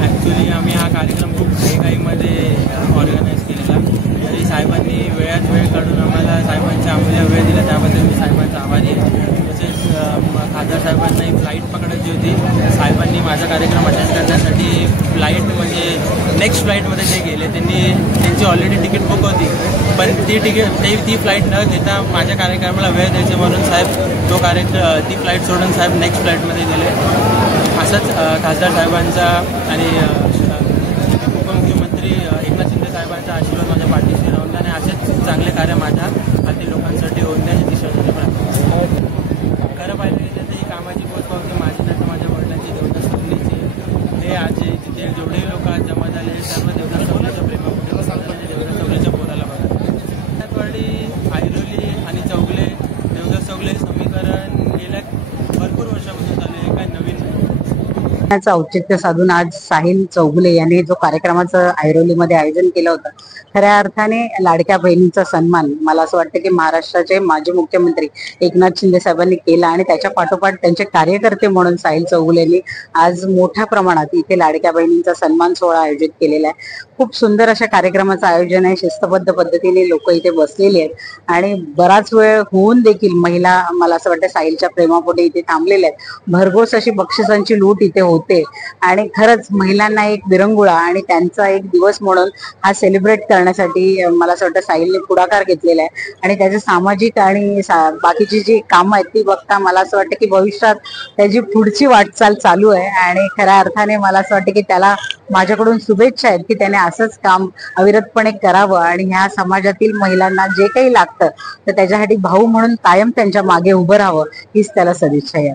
Actually आम्ही हा कार्यक्रम खूप घाईघाईमध्ये ऑर्गनाईज केलेला. तरी साहेबांनी वेळात वेळ काढून आम्हाला साहेबांच्या अमूल्य वेळ दिला, त्याबद्दल मी साहेबांचा आभारी आहे. तसेच खासदार साहेबांनाही फ्लाईट पकडायची होती. साहेबांनी माझा कार्यक्रम अटेंड करण्यासाठी फ्लाईट म्हणजे नेक्स्ट फ्लाईटमध्ये ते गेले. त्यांची ऑलरेडी तिकीट बुक होती, पण ती फ्लाईट न घेता माझ्या कार्यक्रमाला वेळ द्यायचे म्हणून साहेब ती फ्लाईट सोडून साहेब नेक्स्ट फ्लाईटमध्ये गेले. असंच खासदार साहेबांचा आणि उपमुख्यमंत्री एकनाथ शिंदे साहेबांचा आशीर्वाद माझ्या पाठीशी राहून आणि असेच चांगले कार्य माझ्या हाती लोकांसाठी होण्याची दिशा खरं पाहिलं गेलं तर ही कामाची पोचपावती माझी नाही तर माझ्या वडिलांची देवदास चौगलेची. हे आज तिथे जेवढे लोक आज जमा झाले सर्व देवदास चौगलेच्या प्रेमापोटी म्हणजे देवदास चौगलेच्या पोराला बघा. वाडी ऐरोली आणि चौगले देवदास चौगले समीकरण गेल्या भरपूर वर्षापासून चालू आहे, काय नवीन औचित्य साधून आज साहिल चौगुले यांनी जो कार्यक्रमाचं ऐरोलीमध्ये आयोजन केलं होतं, खऱ्या अर्थाने लाडक्या बहिणींचा सन्मान मला असं वाटतं की महाराष्ट्राचे माजी मुख्यमंत्री एकनाथ शिंदे साहेबांनी केला आणि त्याच्या पाठोपाठ त्यांचे कार्यकर्ते म्हणून साहिल चौगुले यांनी आज मोठ्या प्रमाणात इथे लाडक्या बहिणींचा सन्मान सोहळा आयोजित केलेला आहे. खूप सुंदर अशा कार्यक्रमाचं आयोजन आहे. शिस्तबद्ध पद्धतीने लोक इथे बसलेले आहेत आणि बराच वेळ होऊन देखील महिला मला असं वाटतं साहिलच्या प्रेमापोटी इथे थांबलेल्या आहेत. भरघोस अशी बक्षिसांची लूट इथे होते आणि खरंच महिलांना एक विरंगुळा आणि त्यांचा एक दिवस म्हणून हा सेलिब्रेट करण्यासाठी मला असं वाटतं साहिलने पुढाकार घेतलेला आहे आणि त्याचे सामाजिक आणि बाकीची जी कामं आहेत ती बघता मला असं वाटतं की भविष्यात त्याची पुढची वाटचाल चालू आहे आणि खऱ्या अर्थाने मला असं वाटतं की त्याला माझ्याकडून शुभेच्छा आहेत की त्याने असंच काम अविरतपणे करावं आणि ह्या समाजातील महिलांना जे काही लागतं तर त्याच्यासाठी भाऊ म्हणून कायम त्यांच्या मागे उभं राहावं हीच त्याला सदिच्छा आहे.